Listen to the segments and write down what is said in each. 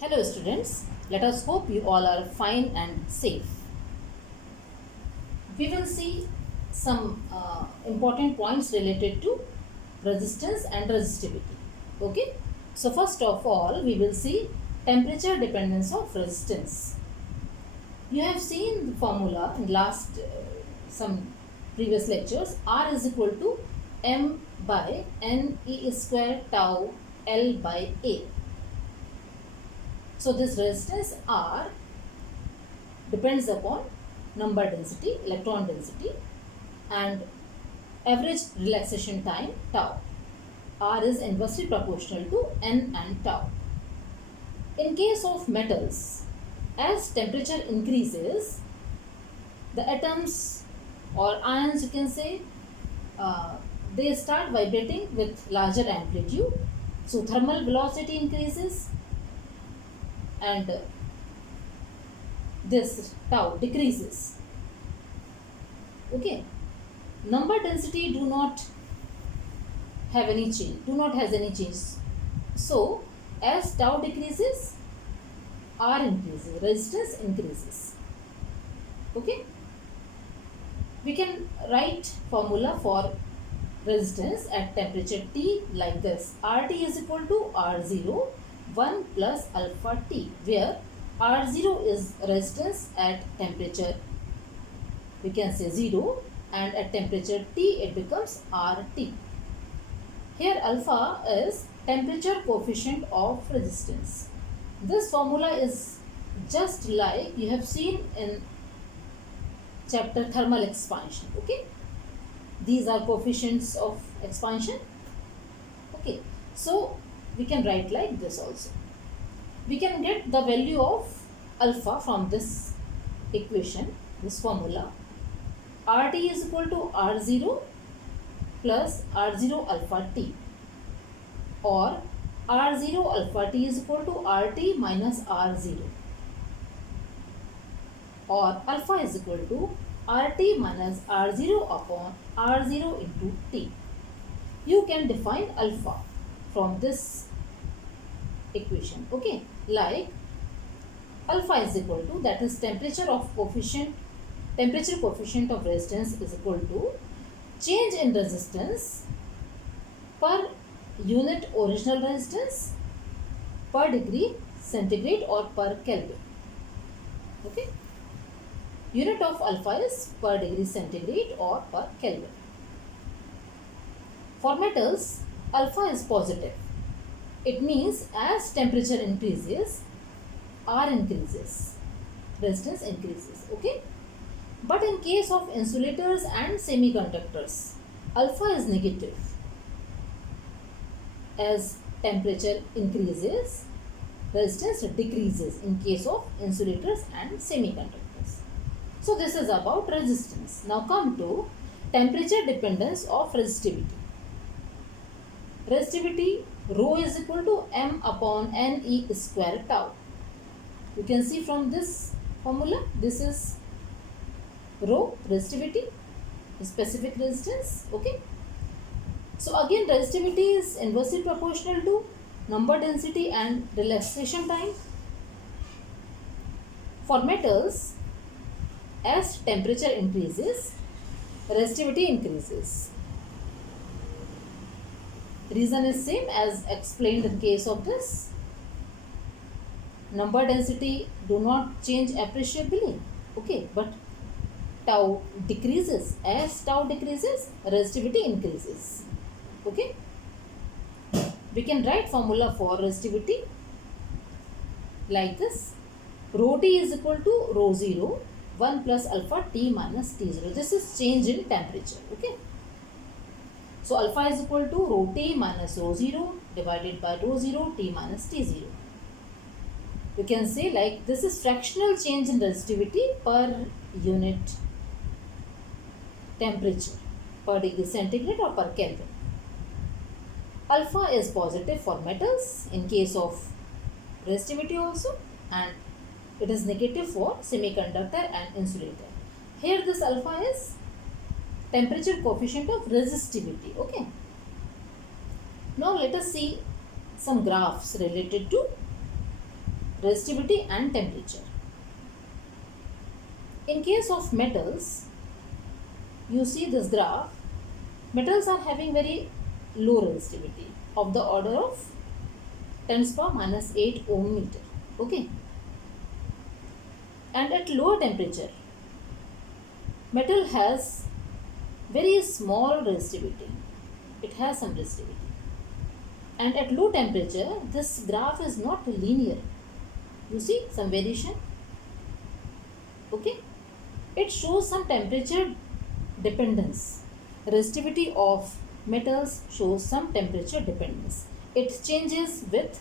Hello students, let us hope you all are fine and safe. We will see some important points related to resistance and resistivity. Okay, so first of all we will see temperature dependence of resistance. You have seen the formula in last some previous lectures. R is equal to m by n e square tau L by A. So this resistance R depends upon number density, electron density, and average relaxation time tau. R is inversely proportional to N and tau. In case of metals, as temperature increases, the atoms or ions, you can say, they start vibrating with larger amplitude. So thermal velocity increases and this tau decreases. Okay, number density do not have any change, has any change. So as tau decreases, R increases, resistance increases. Okay, we can write formula for resistance at temperature T like this: RT is equal to R0 1 plus alpha T, where R0 is resistance at temperature, we can say 0, and at temperature T it becomes RT. Here alpha is temperature coefficient of resistance. This formula is just like you have seen in chapter thermal expansion. Okay, these are coefficients of expansion. Okay, so we can write like this also. We can get the value of alpha from this equation, this formula. RT is equal to R0 plus R0 alpha T, or R0 alpha T is equal to RT minus R0, or alpha is equal to RT minus R0 upon R0 into T. You can define alpha from this equation. Okay, like alpha is equal to, that is temperature coefficient of resistance is equal to change in resistance per unit original resistance per degree centigrade or per Kelvin. Okay, unit of alpha is per degree centigrade or per Kelvin. For metals, alpha is positive. It means as temperature increases, R increases, resistance increases. Okay, but in case of insulators and semiconductors, alpha is negative. As temperature increases, resistance decreases in case of insulators and semiconductors. So this is about resistance. Now come to temperature dependence of resistivity. Resistivity rho is equal to m upon n e square tau. You can see from this formula, this is rho, resistivity, specific resistance. Okay, so again resistivity is inversely proportional to number density and relaxation time. For metals, as temperature increases, resistivity increases. Reason is same as explained in case of this. Number density do not change appreciably. Okay, but tau decreases. As tau decreases, resistivity increases. Okay, we can write formula for resistivity like this: rho t is equal to rho 0 1 plus alpha T minus T0. This is change in temperature. Okay, so alpha is equal to rho T minus rho 0 divided by rho 0 T minus T0. You can say like this is fractional change in resistivity per unit temperature, per degree centigrade or per Kelvin. Alpha is positive for metals in case of resistivity also, and it is negative for semiconductor and insulator. Here this alpha is temperature coefficient of resistivity. Okay, now let us see some graphs related to resistivity and temperature. In case of metals, you see this graph, metals are having very low resistivity of the order of 10 to the minus 8 ohm meter. Okay, and at lower temperature, metal has very small resistivity. It has some resistivity, and at low temperature, this graph is not linear. You see some variation. Okay, it shows some temperature dependence. Resistivity of metals shows some temperature dependence. It changes with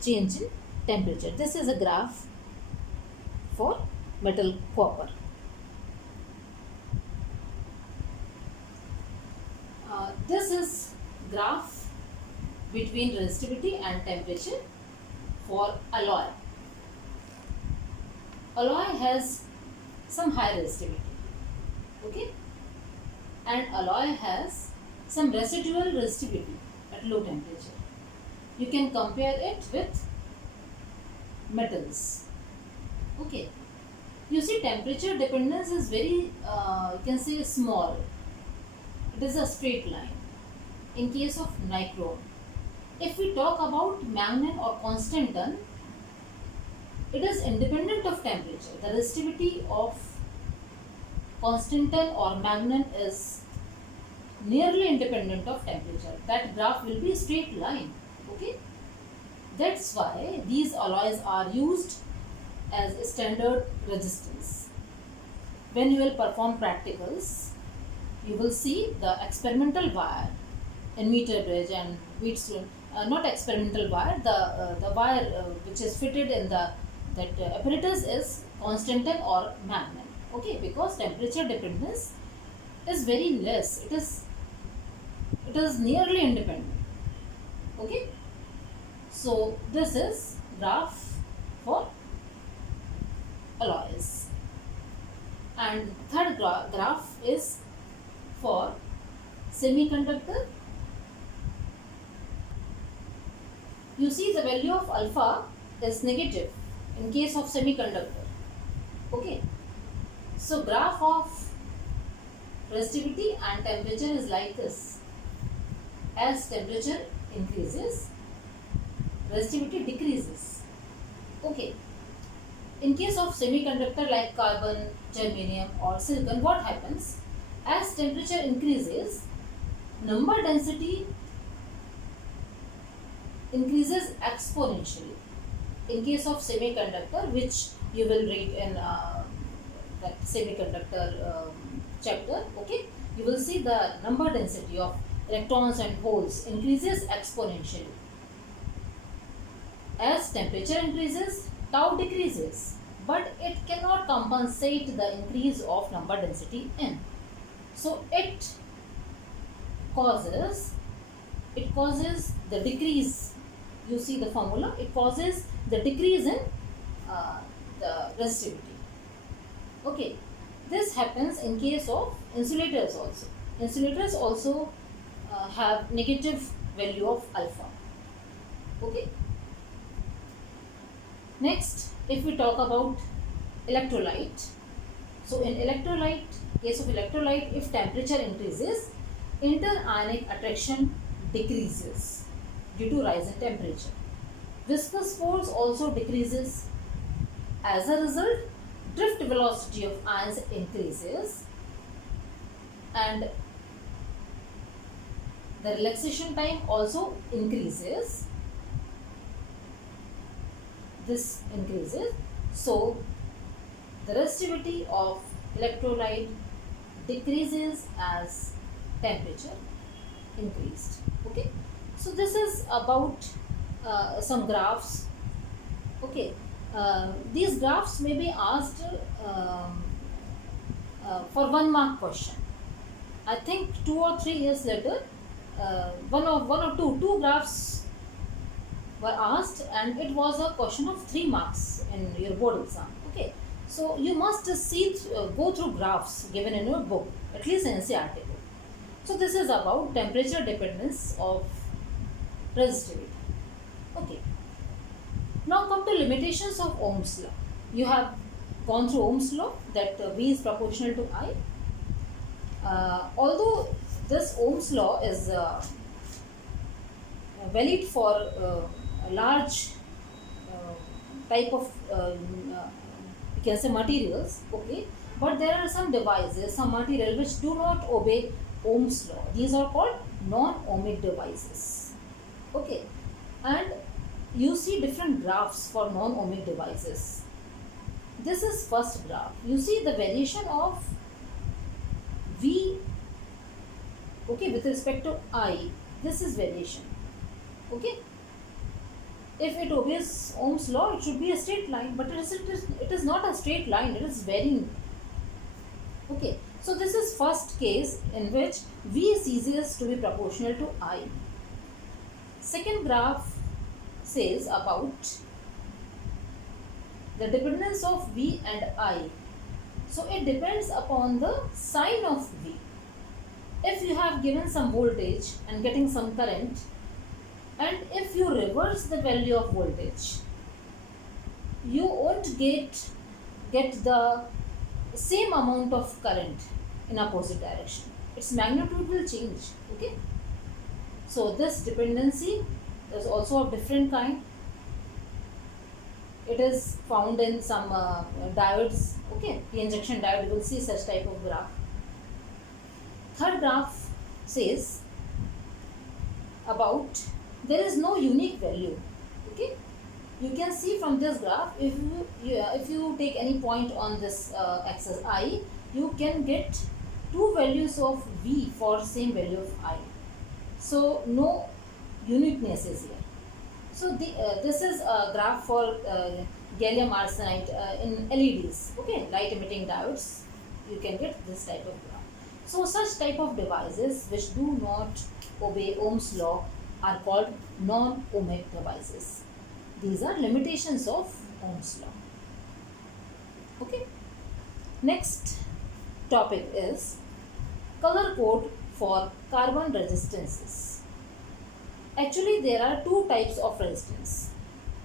change in temperature. This is a graph for metal copper. This is graph between resistivity and temperature for alloy. Alloy has some high resistivity, okay, and alloy has some residual resistivity at low temperature. You can compare it with metals. Okay, you see temperature dependence is very you can say small. It is a straight line. In case of nichrome, if we talk about mangan or constantan, it is independent of temperature. The resistivity of constantan or mangan is nearly independent of temperature. That graph will be a straight line. Okay, that's why these alloys are used as standard resistance. When you will perform practicals, you will see the experimental wire in meter bridge and Wheatstone, not experimental wire, the wire which is fitted in that apparatus is constantan or mangan. Okay, because temperature dependence is very less. It is nearly independent. Okay, so this is graph for alloys, and third graph is for semiconductor. You see the value of alpha is negative in case of semiconductor. Okay, so graph of resistivity and temperature is like this. As temperature increases, resistivity decreases. Okay, in case of semiconductor like carbon, germanium or silicon, what happens? As temperature increases, number density increases exponentially. In case of semiconductor, which you will read in that semiconductor chapter, okay, you will see the number density of electrons and holes increases exponentially. As temperature increases, tau decreases, but it cannot compensate the increase of number density n. So it causes the decrease. You see the formula, it causes the decrease in the resistivity. Okay, this happens in case of insulators also. Insulators also have negative value of alpha. Okay, next, if we talk about electrolyte, so in case of electrolyte, if temperature increases, interionic attraction decreases due to rise in temperature. Viscous force also decreases. As a result, drift velocity of ions increases, and the relaxation time also increases. This increases. So the resistivity of electrolyte decreases as temperature increased. Okay, so this is about some graphs. Okay, these graphs may be asked for 1 mark question. I think 2 or 3 years later, one or two graphs were asked, and it was a question of 3 marks in your board exam. Okay, so you must see go through graphs given in your book, at least in NCERT book. So this is about temperature dependence of resistivity. Okay, now come come to limitations of Ohm's law. You have gone through Ohm's law that V is proportional to I. Although this Ohm's law is valid for a large type of you can say materials, okay, but there are some devices, some material which do not obey Ohm's law. These are called non-ohmic devices, okay. And you see different graphs for non-ohmic devices. This is first graph. You see the variation of V, okay, with respect to I. This is variation, okay. If it obeys Ohm's law, it should be a straight line, but it is not a straight line, it is varying. Okay, so this is first case in which V ceases to be proportional to I. Second graph says about the dependence of V and I. So it depends upon the sign of V. If you have given some voltage and getting some current, and if you reverse the value of voltage, you won't get the same amount of current in opposite direction. Its magnitude will change, okay. So this dependency is also of different kind. It is found in some diodes, okay, p-n junction diode. You will see such type of graph. Third graph says about there is no unique value, okay. You can see from this graph, if you take any point on this axis I, you can get two values of V for same value of I. So no uniqueness is here. So this is a graph for gallium arsenide in LEDs, okay, light emitting diodes. You can get this type of graph. So such type of devices which do not obey Ohm's law are called non-ohmic devices. These are limitations of Ohm's law. Okay. Next topic is color code for carbon resistances. Actually, there are two types of resistance: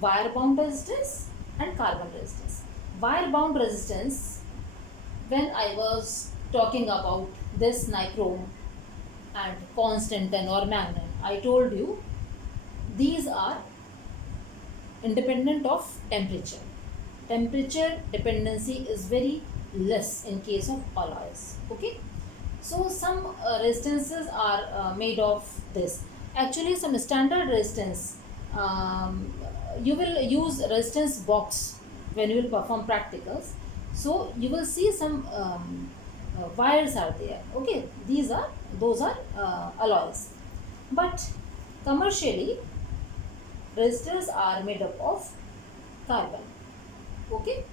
wire bound resistance and carbon resistance. Wire bound resistance, when I was talking about this nichrome and Constantan or Magnon, I told you these are independent of temperature. Temperature dependency is very less in case of alloys, okay. So some resistances are made of this. Actually, some standard resistance, you will use resistance box when you will perform practicals. So you will see some wires are there, okay. Those are alloys, but commercially resistors are made up of carbon, okay.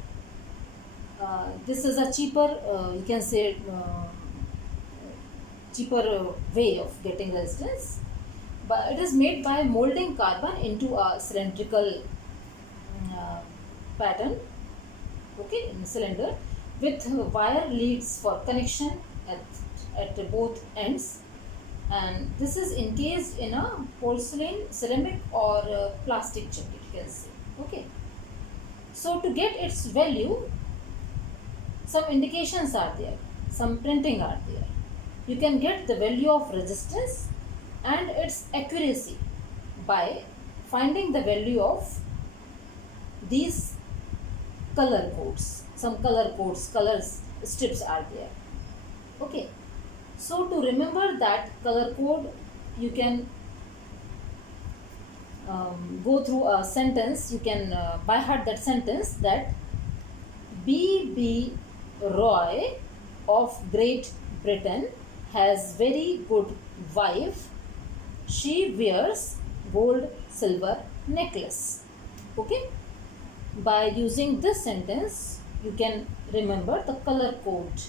This is a cheaper, you can say cheaper way of getting resistance, but it is made by molding carbon into a cylindrical pattern, okay, in cylinder, with wire leads for connection at both ends, and this is encased in a porcelain, ceramic or plastic chip, you can say, okay. So to get its value, some indications are there, some printing are there. You can get the value of resistance and its accuracy by finding the value of these color codes. Some color codes, colors strips are there, okay. So to remember that color code, you can go through a sentence. You can by heart that sentence, that B.B. Roy of Great Britain has very good wife. She wears gold silver necklace, okay. By using this sentence, you can remember the color code,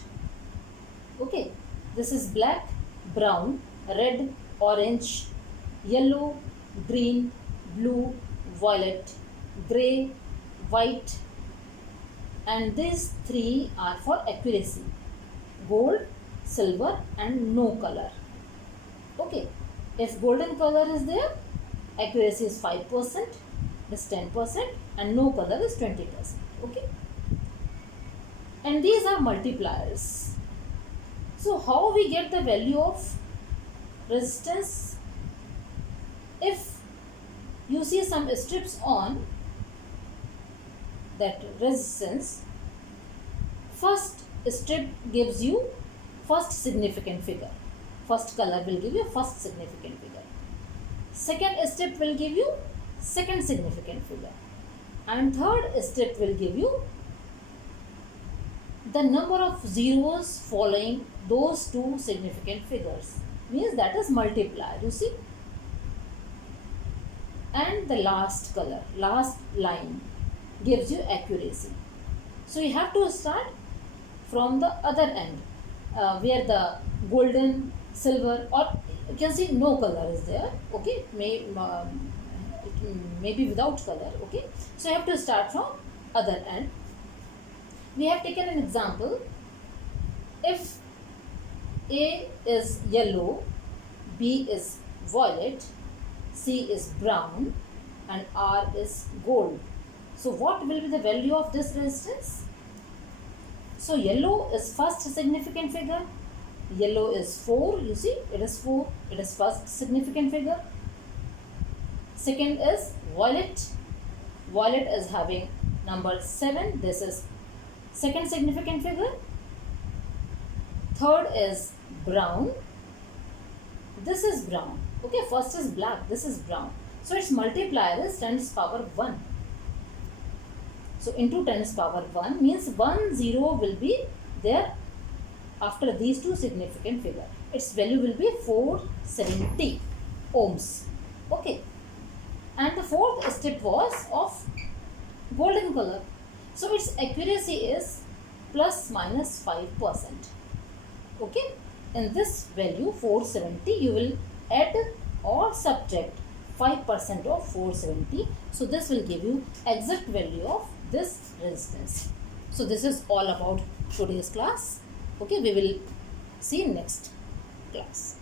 okay. This is black, brown, red, orange, yellow, green, blue, violet, grey, white, and these three are for accuracy: gold, silver and no color, okay. If golden color is there, accuracy is 5%, is 10%, and no color is 20%. Okay, and these are multipliers. So how we get the value of resistance? If you see some strips on that resistance, first strip gives you first significant figure. First color will give you first significant figure. Second strip will give you second significant figure. And third strip will give you the number of zeros following those two significant figures. Means that is multiplier, you see. And the last color, last line gives you accuracy. So you have to start from the other end where the golden, silver, or you can see no color is there. Okay, maybe without color. Okay, so you have to start from other end. We have taken an example. If A is yellow, B is violet, C is brown, and R is gold. So what will be the value of this resistance? So yellow is first significant figure. Yellow is 4, you see, it is 4, it is first significant figure. Second is violet. Violet is having number 7, this is second significant figure. Third is brown. This is brown. Okay, first is black, this is brown. So its multiplier is 10 to the power 1. So into 10 to the power 1 means 1 0 will be there after these two significant figure. Its value will be 470 ohms. Okay. And the fourth step was of golden color. So its accuracy is plus minus 5%. Okay. In this value 470 you will add or subtract 5% of 470. So this will give you exact value of this resistance. So this is all about today's class. Okay, we will see in next class.